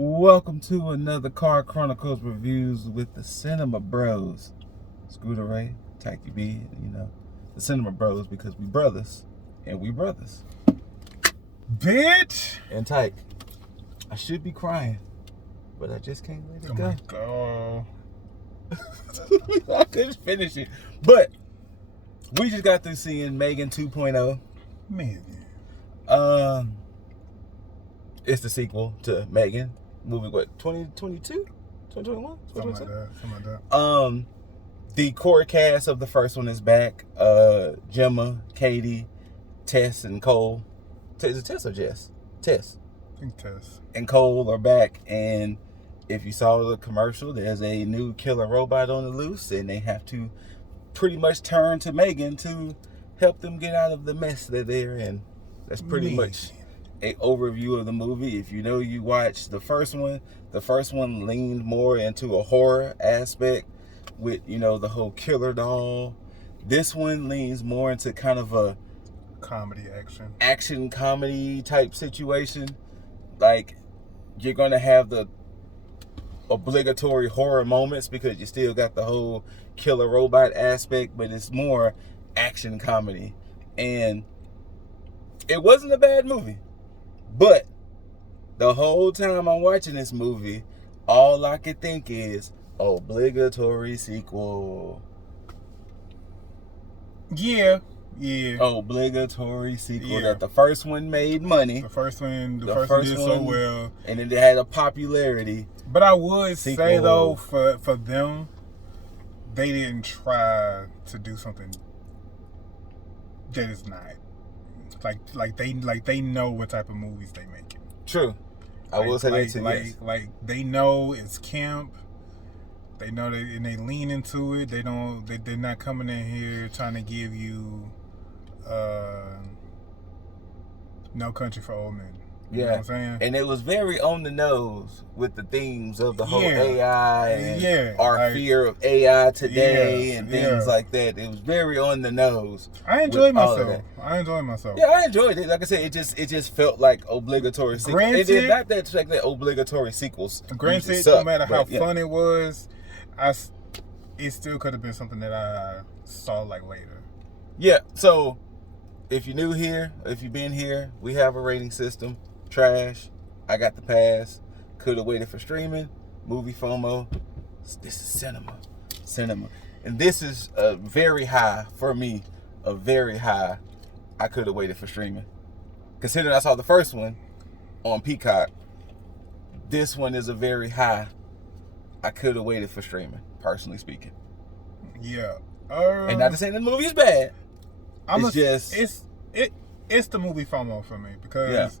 Welcome to another Car Chronicles reviews with the Cinema Bros. Scooter Ray, Tacky B, the Cinema Bros because we brothers and we brothers. Bitch! And Tyke, I should be crying, but I just can't let it go. Oh my God. I couldn't finish it. But we just got through seeing M3GAN 2.0. Man. It's the sequel to M3GAN. Movie, what, 2022? 2021? Something like that. The core cast of the first one is back. Gemma, Katie, Tess, and Cole. Is it Tess or Jess? Tess. I think Tess. And Cole are back. And if you saw the commercial, there's a new killer robot on the loose, and they have to pretty much turn to M3GAN to help them get out of the mess that they're in. That's pretty much a overview of the movie. If you know, you watched the first one leaned more into a horror aspect with, the whole killer doll. This one leans more into kind of a action comedy type situation. Like, you're going to have the obligatory horror moments because you still got the whole killer robot aspect, but it's more action comedy. And it wasn't a bad movie. But the whole time I'm watching this movie, all I could think is obligatory sequel. Yeah. Obligatory sequel. That the first one made money. The first one did so well. And then they had a popularity. But I would sequel. say though, for them, they didn't try to do something that is not. Like they know what type of movies they making. True. I will say that too. Like they know it's camp. They know that, and they lean into it. They're not coming in here trying to give you No Country for Old Men. You know what I'm saying? And it was very on the nose with the themes of the whole AI and our fear of AI today and things like that. It was very on the nose. I enjoyed myself. Yeah, I enjoyed it. Like I said, it just felt like obligatory sequels. It did not that obligatory sequels. Granted, no matter how fun it was, it still could have been something that I saw like later. Yeah, so if you're new here, if you've been here, we have a rating system. Trash, I got the pass. Could have waited for streaming. Movie FOMO. This is cinema. And this is a very high, for me, a very high. I could have waited for streaming. Considering I saw the first one on Peacock, this one is a very high. I could have waited for streaming, personally speaking. Yeah. And not to say the movie is bad. It's the movie FOMO for me because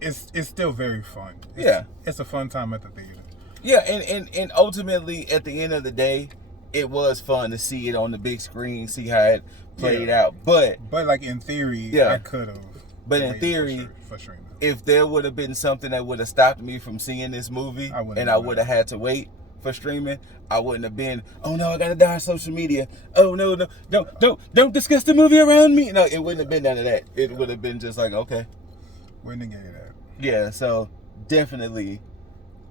it's still very fun. It's a fun time at the theater. Yeah, and ultimately at the end of the day, it was fun to see it on the big screen, see how it played out. But like in theory, I could have. But in theory, for streaming. If there would have been something that would have stopped me from seeing this movie, I would have had to wait for streaming, I wouldn't have been, oh no, I gotta die on social media. Oh no, don't discuss the movie around me. No, it wouldn't have been none of that. It would have been just like, okay. Wouldn't have gave that. Yeah, so definitely,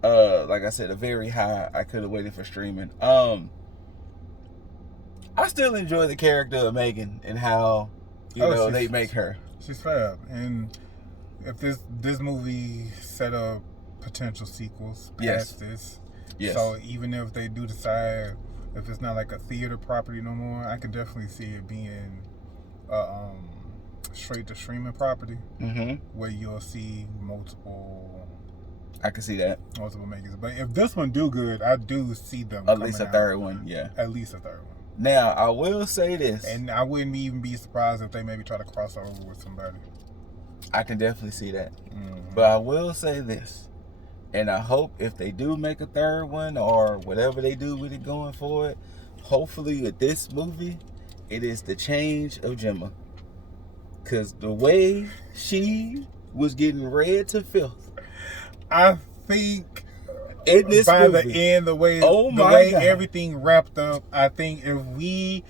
like I said, a very high. I could have waited for streaming. I still enjoy the character of M3GAN and how they make her. She's fab, and if this movie set up potential sequels past this. Yes. So even if they do decide, if it's not like a theater property no more, I can definitely see it being straight to streaming property, where you'll see multiple. I can see that. Multiple makers. But if this one do good, I do see them at least a third one. Yeah. At least a third one. Now I will say this, and I wouldn't even be surprised if they maybe try to cross over with somebody. I can definitely see that. But I will say this. And I hope if they do make a third one or whatever they do with it going forward, hopefully with this movie, it is the change of Gemma. Because the way she was getting read to filth. I think in this by movie, the end, the way everything wrapped up, I think if we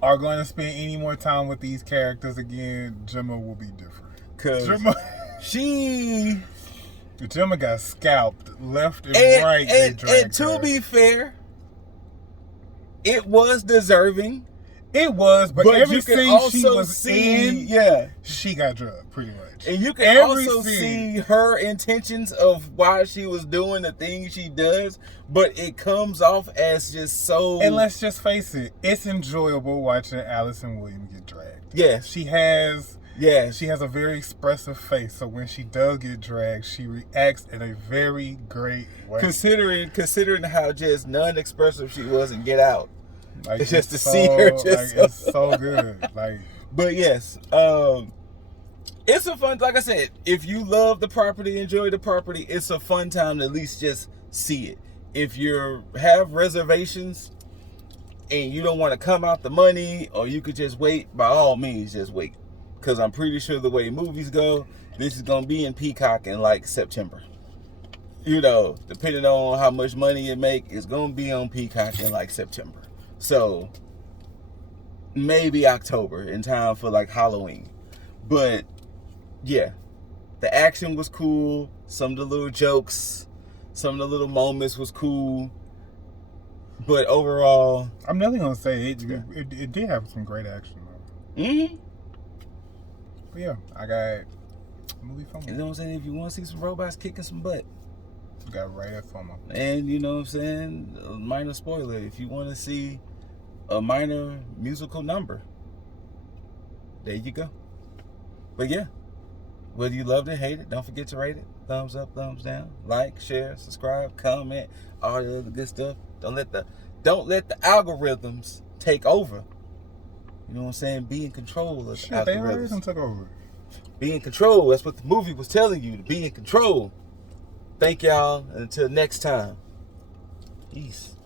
are going to spend any more time with these characters again, Gemma will be different. Because she The gentleman got scalped left and right. And to be fair, it was deserving. It was, but every scene she was in, yeah, she got drugged pretty much. And you can also see her intentions of why she was doing the things she does, but it comes off as just so. And let's just face it, it's enjoyable watching Allison Williams get dragged. Yes, she has a very expressive face, so when she does get dragged, she reacts in a very great way. Considering how just non-expressive she was in Get Out. Like, it's just to see her just it's so good. Like, but yes, it's a fun, like I said, if you love the property, enjoy the property, it's a fun time to at least just see it. If you have reservations and you don't want to come out the money, or you could just wait, by all means just wait, because I'm pretty sure the way movies go, this is gonna be in Peacock in like September. You know, depending on how much money it make, it's gonna be on Peacock in like September. So maybe October, in time for like Halloween. But yeah, the action was cool. Some of the little jokes, some of the little moments was cool. But overall, I'm definitely gonna say it did have some great action though. Mm-hmm. But yeah, I got movie FOMO. You know what I'm saying? If you want to see some robots kicking some butt, you got right at FOMO. And you know what I'm saying? A minor spoiler, if you want to see a minor musical number, there you go. But yeah, whether you loved it, hate it, don't forget to rate it. Thumbs up, thumbs down, like, share, subscribe, comment, all the other good stuff. Don't let the algorithms take over. You know what I'm saying? Be in control of the algorithms. They already took over. Be in control. That's what the movie was telling you, to be in control. Thank y'all. Until next time. Peace.